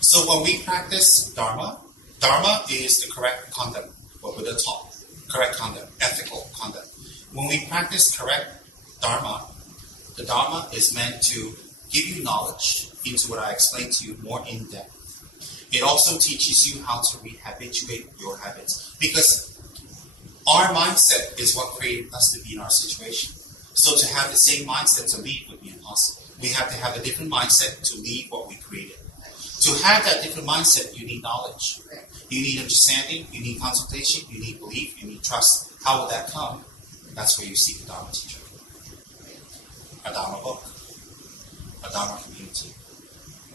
So when we practice Dharma, Dharma is the correct conduct, what Buddha taught, correct conduct, ethical conduct. When we practice correct Dharma, the Dharma is meant to give you knowledge into what I explained to you more in depth. It also teaches you how to rehabituate your habits, because our mindset is what created us to be in our situation. So to have the same mindset to leave would be impossible. We have to have a different mindset to leave what we created. To have that different mindset, you need knowledge. You need understanding, you need consultation, you need belief, you need trust. How will that come? That's where you seek a Dharma teacher. A Dharma book. A Dharma community.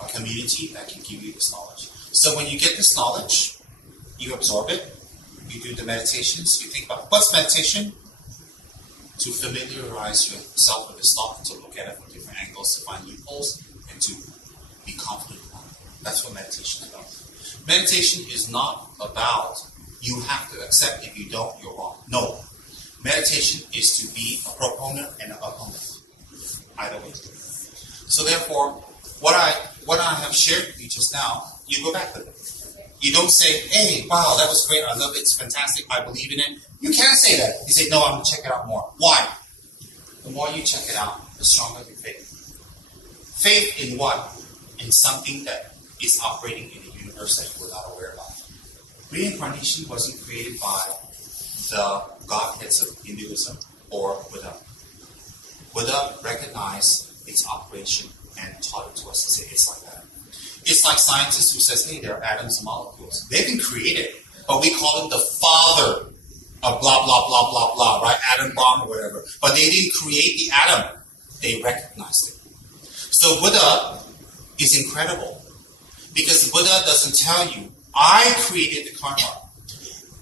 A community that can give you this knowledge. So when you get this knowledge, you absorb it, you do the meditations, you think about what's meditation? To familiarize yourself with this thought, to look at it from different angles, to find loopholes, and to be confident about it. That's what meditation is about. Meditation is not about you have to accept if you don't, you're wrong. No. Meditation is to be a proponent and an opponent. Either way. So therefore, what I have shared with you just now, you go back with it. You don't say, hey, wow, that was great, I love it, it's fantastic, I believe in it. You can't say that. You say, no, I'm going to check it out more. Why? The more you check it out, the stronger your faith. Faith in what? In something that is operating in a universe that you were not aware of. Reincarnation wasn't created by the godheads of Hinduism or Buddha. Buddha recognized its operation and taught it to us to say it's like that. It's like scientists who says, hey, there are atoms and molecules. They've been created, but we call them the father of blah, blah, blah, blah, blah, right? Atom bomb or whatever. But they didn't create the atom. They recognized it. So Buddha is incredible because Buddha doesn't tell you, I created the karma.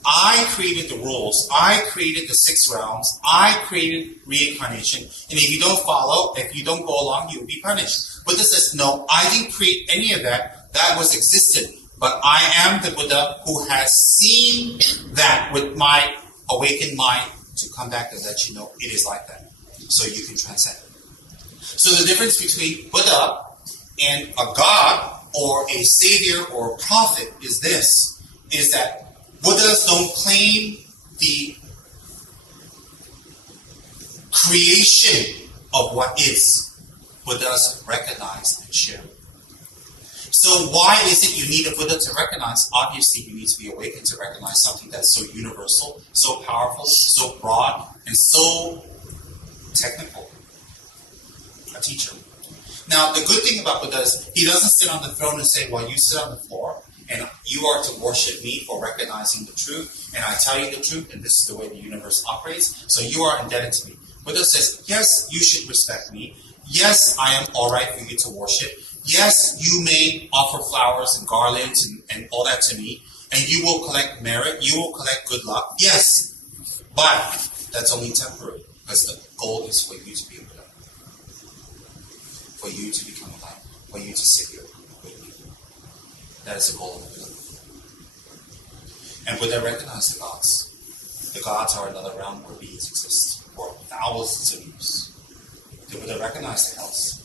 I created the rules. I created the 6 realms. I created reincarnation. And if you don't follow, if you don't go along, you will be punished. Buddha says, no, I didn't create any of that. That was existent. But I am the Buddha who has seen that with my awakened mind to come back and let you know it is like that. So you can transcend it. So the difference between Buddha and a god or a savior or a prophet is this, is that Buddhas don't claim the creation of what is. Buddhas recognize and share. So why is it you need a Buddha to recognize? Obviously, you need to be awakened to recognize something that's so universal, so powerful, so broad, and so technical. A teacher. Now, the good thing about Buddha is he doesn't sit on the throne and say, well, you sit on the floor, and you are to worship me for recognizing the truth, and I tell you the truth, and this is the way the universe operates, so you are indebted to me. Buddha says, yes, you should respect me. Yes, I am all right for you to worship. Yes, you may offer flowers and garlands and all that to me, and you will collect merit, you will collect good luck. Yes, but that's only temporary, because the goal is for you to be a Buddha, for you to become a light, for you to sit here with me. That is the goal of the Buddha. And Buddha recognized the gods. The gods are another realm where beings exist for thousands of years. The Buddha recognized the hells.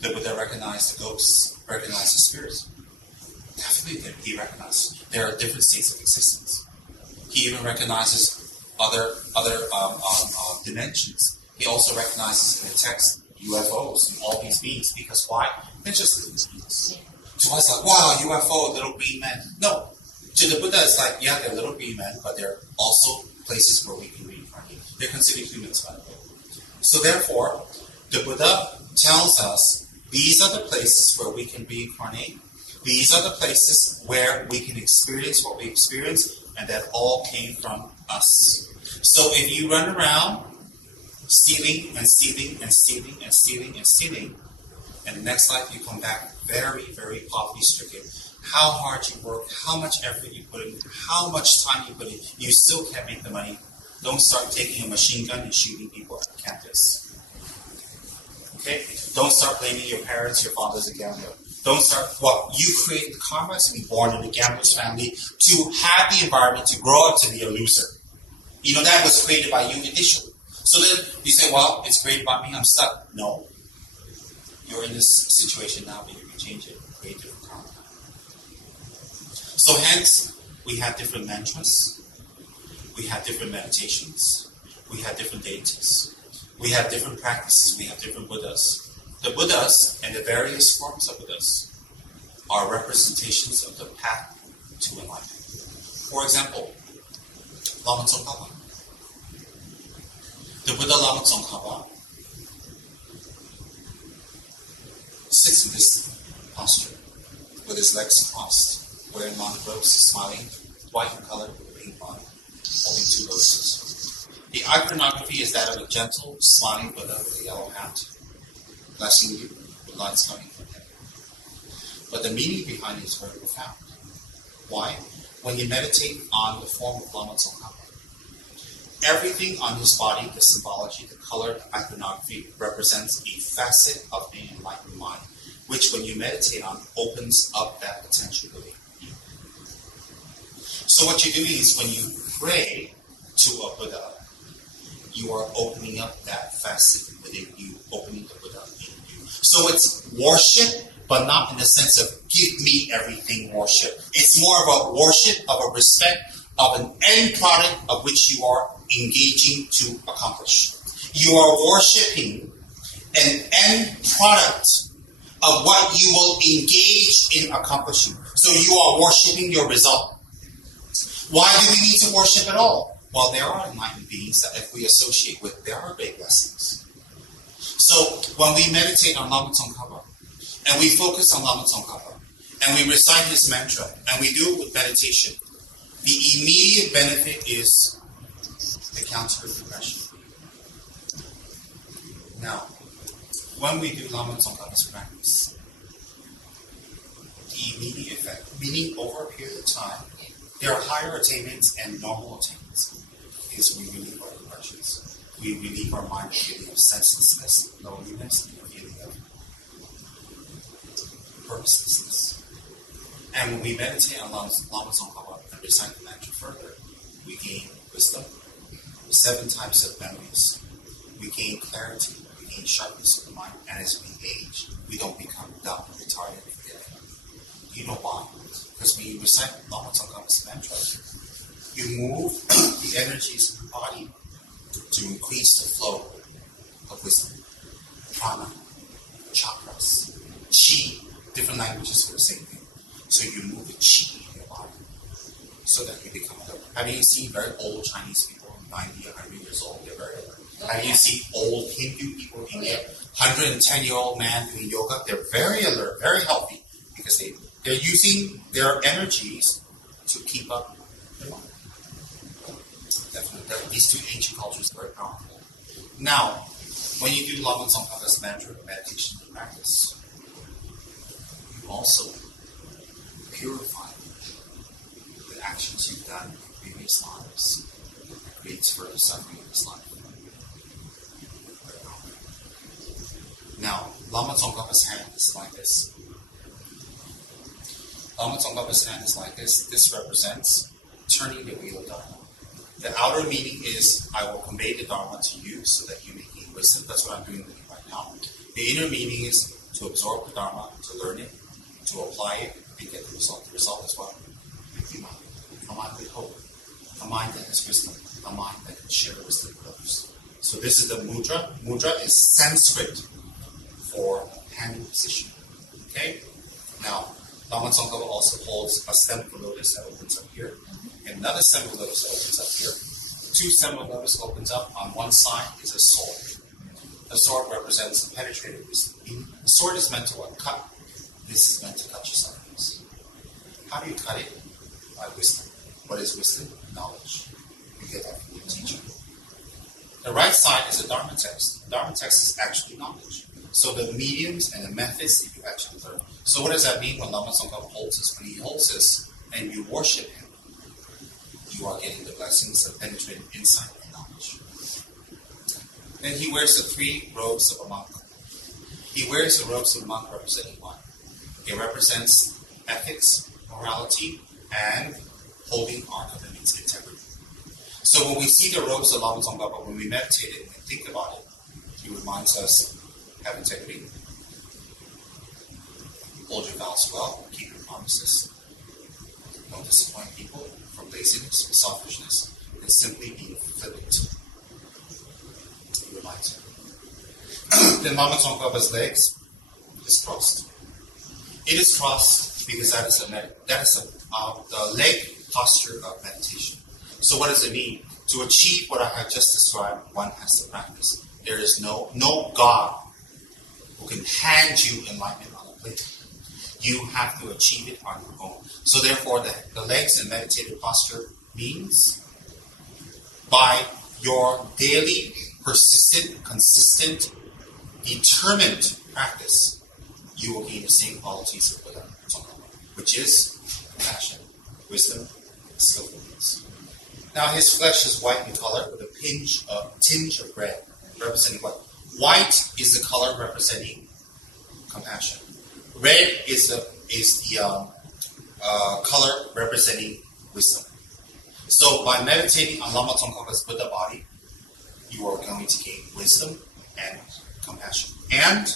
The Buddha recognized the ghosts, recognized the spirits. Definitely he recognized there are different states of existence. He even recognizes other dimensions. He also recognizes in the text UFOs and all these beings, because why? They're just little beings. To us, like, wow, UFO, little green men. No. To the Buddha, it's like, yeah, they're little green men, but they're also places where we can reincarnate. They're considered humans, by the way. So therefore, the Buddha tells us these are the places where we can reincarnate. These are the places where we can experience what we experience, and that all came from us. So if you run around stealing and stealing and stealing and stealing and stealing, and the next life you come back very, very poverty-stricken, how hard you work, how much effort you put in, how much time you put in, you still can't make the money. Don't start taking a machine gun and shooting people at campus. Okay? Don't start blaming your parents, your father's a gambler. Don't start, you create the karma to be born in a gambler's family, to have the environment to grow up to be a loser. You know, that was created by you initially. So then you say, well, it's created by me, I'm stuck. No. You're in this situation now, but you can change it, create different karma. So hence, we have different mantras, we have different meditations, we have different deities, we have different practices, we have different Buddhas. The Buddhas and the various forms of Buddhas are representations of the path to enlightenment. For example, Lama Tsongkhapa. The Buddha Lama Tsongkhapa sits in this posture with his legs crossed, wearing long robes, smiling, white in color, pink body, holding two lotuses. The iconography is that of a gentle, smiling Buddha with a yellow hat, blessing you with lights coming from him. But the meaning behind it is very profound. Why? When you meditate on the form of Lama Tsongkhapa, everything on his body, the symbology, the color, the iconography, represents a facet of the enlightened mind, which when you meditate on, opens up that potential within you. So what you're doing is when you pray to a Buddha, you are opening up that facet within you, opening the Buddha in you. So it's worship, but not in the sense of give me everything worship. It's more of a worship, of a respect, of an end product of which you are engaging to accomplish. You are worshiping an end product of what you will engage in accomplishing. So you are worshiping your result. Why do we need to worship at all? Well, there are enlightened beings that if we associate with, there are great blessings. So when we meditate on Lama Tsongkhapa, and we focus on Lama Tsongkhapa, and we recite his mantra, and we do it with meditation, the immediate benefit is the counter of depression. Now, when we do Lama Tsongkhapa's practice, the immediate effect, meaning over a period of time, there are higher attainments and normal attainments, is we relieve our depressions. We relieve our mind of feeling of senselessness, loneliness, and a feeling of purposelessness. And when we meditate on Lama Tsongkhapa and recite the mantra further, we gain wisdom, 7 types of memories. We gain clarity, we gain sharpness of the mind, and as we age, we don't become dumb, retarded, and forgetful. You know why? Because when you recite Lama Tsongkhapa's mantra, you move the energies of the body to increase the flow of wisdom, prana, chakras, chi, different languages for the same thing. So you move the chi in your body so that you become alert. Have you seen very old Chinese people, 90, 100 years old, they're very alert? Have you seen old Hindu people in India, 110-year-old man doing yoga? They're very alert, very healthy, because they're using their energies to keep up their mind. Definitely, these two ancient cultures are very powerful. Now, when you do Lama Tsongkhapa's mantra meditation practice, you also purify the actions you've done in previous lives that creates further suffering in this life. Now, Lama Tsongkhapa's hand is like this. Lama Tsongkhapa's hand is like this. This represents turning the wheel of Dharma. The outer meaning is, I will convey the Dharma to you so that you may gain wisdom. That's what I'm doing with you right now. The inner meaning is to absorb the Dharma, to learn it, to apply it, and get the result. The result is what? A mind with hope. A mind that has wisdom. A mind that can share wisdom with others. So this is the mudra. Mudra is Sanskrit for hand position. Okay? Now, Lama Tsongkhapa also holds a stem of lotus that opens up here. And another stem of lotus that opens up here. 2 stem of lotus opens up. On one side is a sword. The sword represents the penetrating wisdom. The sword is meant to what? Cut. This is meant to cut your sufferings. How do you cut it? By wisdom. What is wisdom? Knowledge. You get that from your teacher. The right side is a Dharma text. The Dharma text is actually knowledge. So the mediums and the methods that you actually learn. So what does that mean when Lama Tsongkhapa holds this? When he holds this and you worship him, you are getting the blessings of penetrating insight and knowledge. Then he wears the 3 robes of a monk. He wears the robes of a monk representing what? It represents ethics, morality, and holding our commitments, integrity. So when we see the robes of Lama Tsongkhapa, when we meditate it and think about it, he reminds us, have integrity, hold your vows well, keep your promises, Don't disappoint people from laziness or selfishness. And simply be flippant. He reminds him. Then Lama Tsongkhapa's legs is crossed. It is crossed because that is the leg posture of meditation. So what does it mean? To achieve what I have just described, one has to practice. There is no God who can hand you enlightenment on a plate. You have to achieve it on your own. So therefore, the legs in meditative posture means by your daily, persistent, consistent, determined practice, you will gain the same qualities of Buddha, which is compassion, wisdom, skillfulness. Now his flesh is white in color with a tinge of red, representing what? White is the color representing compassion. Red is the color representing wisdom. So by meditating on Lama Tsongkhapa's Buddha body, you are going to gain wisdom and compassion. And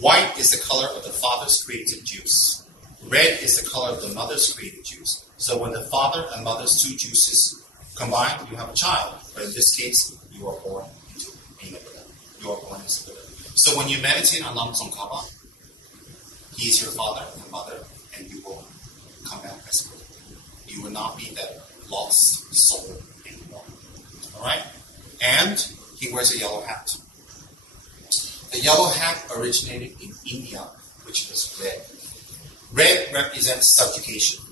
white is the color of the father's creative juice. Red is the color of the mother's creative juice. So when the father and mother's two juices combine, you have a child. But in this case, you are born into being a Buddha. You are born as a Buddha. So when you meditate on Lama Tsongkhapa, he is your father and mother, and you will come back as a Buddha. You will not be that lost soul anymore. Alright? And he wears a yellow hat. The yellow hat originated in India, which was red. Red represents subjugation.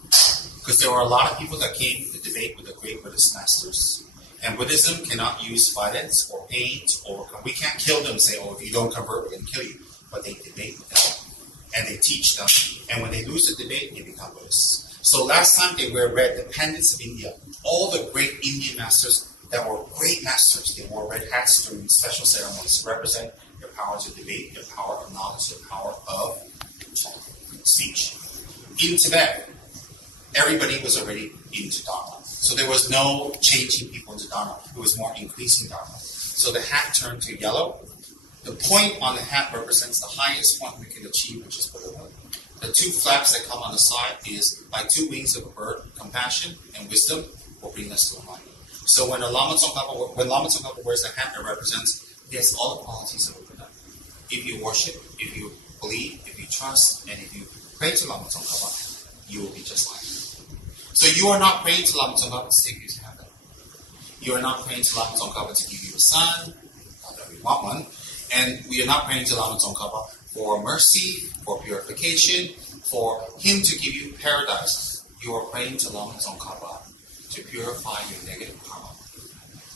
Because there were a lot of people that came to debate with the great Buddhist masters. And Buddhism cannot use violence or pain to overcome. We can't kill them and say, oh, if you don't convert, we're going to kill you. But they debate with them. And they teach them. And when they lose the debate, they become Buddhists. So last time they wear red, the pendants of India, all the great Indian masters that were great masters, they wore red hats during special ceremonies to represent their power to debate, their power of knowledge, their power of speech. In Tibet, everybody was already into Dharma. So there was no changing people into Dharma. It was more increasing Dharma. So the hat turned to yellow. The point on the hat represents the highest point we can achieve, which is Buddhahood. The two flaps that come on the side is like two wings of a bird. Compassion and wisdom will bring us to enlightenment. So when Lama Tsongkhapa wears a hat, it represents he has all the qualities of a Buddha. If you worship, if you believe, if you trust, and if you pray to Lama Tsongkhapa, you will be just like him. So you are not praying to Lama Tsongkhapa to take you to heaven. You are not praying to Lama Tsongkhapa to give you a son, not that we want one. And we are not praying to Lama Tsongkhapa for mercy, for purification, for him to give you paradise. You are praying to Lama Tsongkhapa to purify your negative karma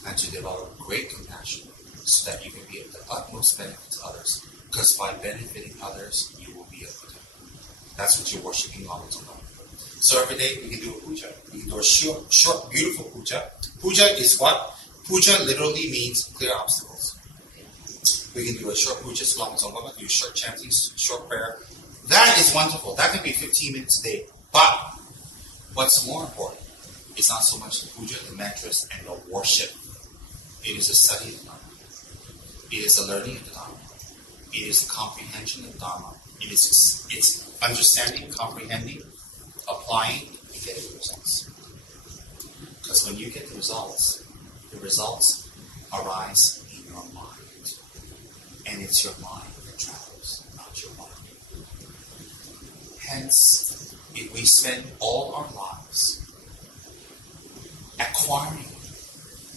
and to develop great compassion so that you can be of the utmost benefit to others. Because by benefiting others, you will be a Buddha. That's what you're worshiping Lama Tsongkhapa. So every day we can do a puja. We can do a short, beautiful puja. Puja is what? Puja literally means clear obstacles. We can do a short puja to Lama Tsongkhapa, do short chanting, short prayer. That is wonderful. That can be 15 minutes a day. But what's more important is not so much the puja, the mantras, and the worship. It is a study of the Dharma. It is a learning of the Dharma. It is a comprehension of Dharma. It's understanding, comprehending, applying, and getting the results. Because when you get the results arise in your mind. And it's your mind that travels, not your body. Hence, if we spend all our lives acquiring,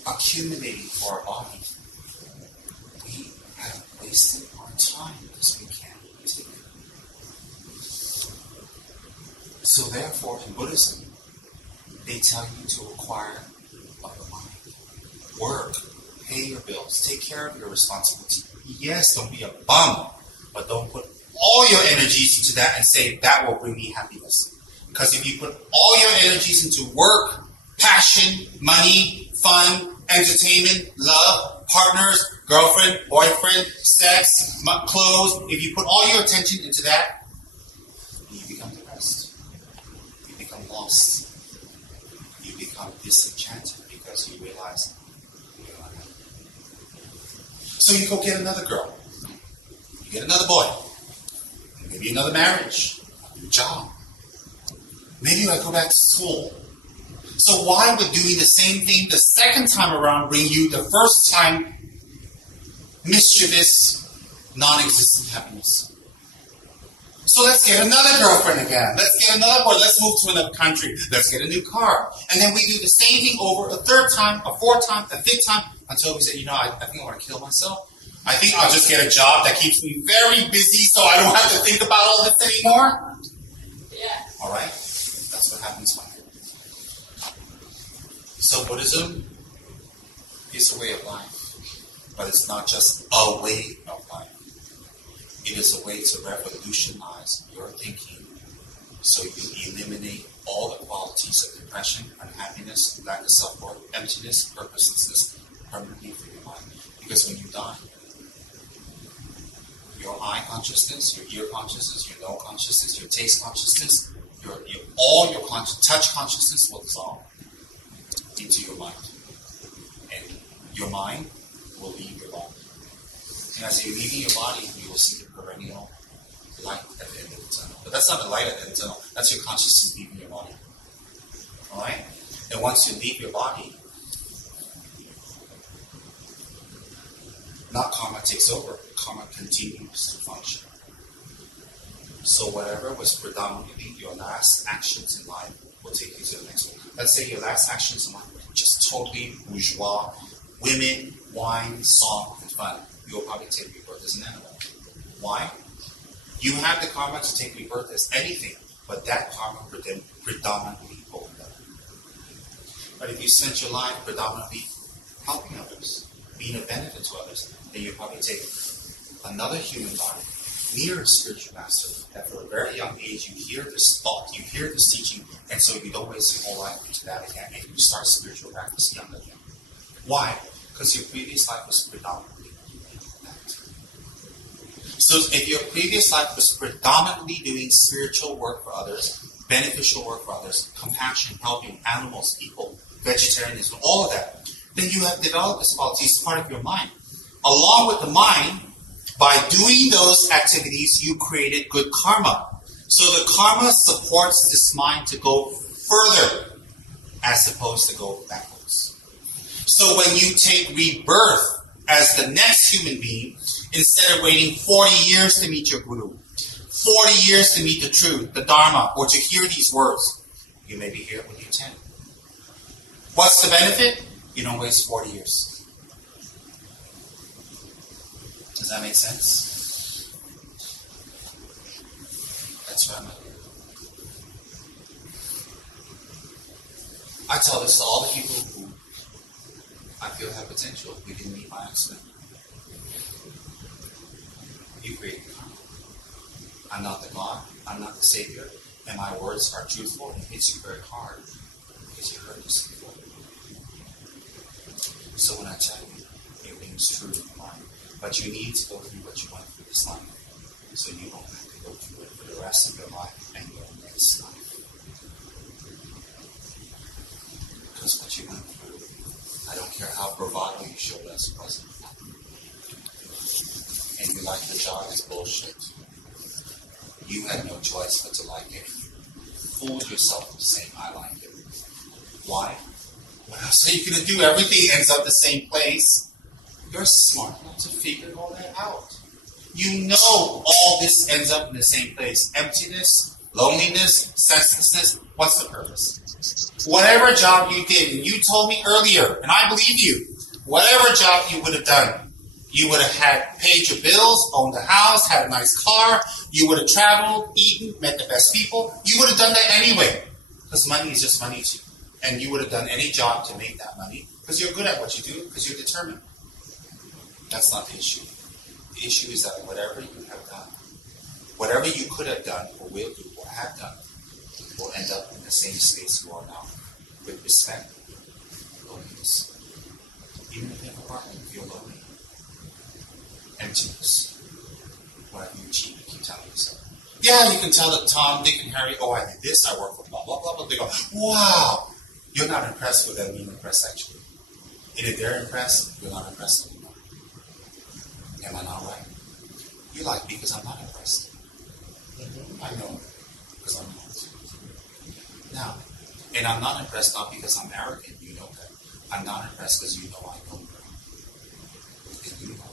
accumulating for our body, we have wasted our time because we can't take it. So therefore, in Buddhism, they tell you to acquire of the mind. Work, pay your bills, take care of your responsibilities. Yes, don't be a bum, but don't put all your energies into that and say that will bring me happiness. Because if you put all your energies into work, passion, money, fun, entertainment, love, partners, girlfriend, boyfriend, sex, clothes, if you put all your attention into that, you become depressed. You become lost. You become disenchanted because you realize you're not happy. So you go get another girl. You get another boy. Maybe another marriage. A new job. Maybe I go back to school. So why would doing the same thing the second time around bring you the first time mischievous, non-existent happiness? So let's get another girlfriend again. Let's get another boy. Let's move to another country. Let's get a new car. And then we do the same thing over a third time, a fourth time, a fifth time, until we say, I think I want to kill myself. I think I'll just get a job that keeps me very busy so I don't have to think about all this anymore. Yeah. All right? That's what happens when. So Buddhism is a way of life, but it's not just a way of life. It is a way to revolutionize your thinking so you eliminate all the qualities of depression, unhappiness, lack of self-worth, emptiness, purposelessness permanently from your mind. Because when you die, your eye consciousness, your ear consciousness, your nose consciousness, your taste consciousness, all your touch consciousness will dissolve into your mind. And your mind will leave your body. And as you're leaving your body, you will see the perennial light at the end of the tunnel. But that's not the light at the end of the tunnel. That's your consciousness leaving your body. Alright? And once you leave your body, not karma takes over. Karma continues to function. So whatever was predominantly your last actions in life will take you to the next one. Let's say your last actions in life were just totally bourgeois, women, wine, song, and fun. You'll probably take rebirth as an animal. Why? You have the karma to take rebirth as anything, but that karma predominantly over that. But if you spent your life predominantly helping others, being a benefit to others, then you probably take another human body near a spiritual master, that for a very young age you hear this thought, you hear this teaching, and so you don't waste your whole life into that again, and you start spiritual practice young again. Why? Because your previous life was predominantly that. So if your previous life was predominantly doing spiritual work for others, beneficial work for others, compassion, helping animals, people, vegetarianism, all of that, then you have developed this quality as part of your mind. Along with the mind, by doing those activities, you created good karma. So the karma supports this mind to go further as opposed to go backwards. So when you take rebirth as the next human being, instead of waiting 40 years to meet your guru, 40 years to meet the truth, the Dharma, or to hear these words, you may be here when you're 10. What's the benefit? You don't waste 40 years. Does that make sense? That's right. I tell this to all the people who I feel have potential. We didn't meet by accident. You create karma. I'm not the God. I'm not the Savior. And my words are truthful and it hits you very hard because you heard this before. So when I tell you, it rings true in your mind. But you need to go through what you went through this life, so you don't have to go through it for the rest of your life and your next life. Because what you went through, I don't care how bravado you showed us, wasn't. And you like the job is bullshit. You had no choice but to like it. Fooled yourself into saying, I like it. Why? What else are you going to do? Everything ends up the same place. You're smart enough to figure all that out. You know all this ends up in the same place. Emptiness, loneliness, senselessness. What's the purpose? Whatever job you did, and you told me earlier, and I believe you, whatever job you would have done, you would have had paid your bills, owned a house, had a nice car, you would have traveled, eaten, met the best people. You would have done that anyway. Because money is just money to you. And you would have done any job to make that money because you're good at what you do, because you're determined. That's not the issue. The issue is that whatever you have done, whatever you could have done, or will do, or have done, will end up in the same space you are now. With respect, loneliness. Even if you have a partner, you feel lonely. Emptiness. Whatever you achieve, you keep telling yourself. Yeah, you can tell that Tom, Dick, and Harry, I did this, I work for blah, blah, blah, blah. They go, wow. You're not impressed with them being impressed, actually. And if they're impressed, you're not impressed anymore. Am I not right? You like me because I'm not impressed. I know because I'm not. now. And I'm not impressed not because I'm arrogant, you know that. I'm not impressed because you know I know. And you know.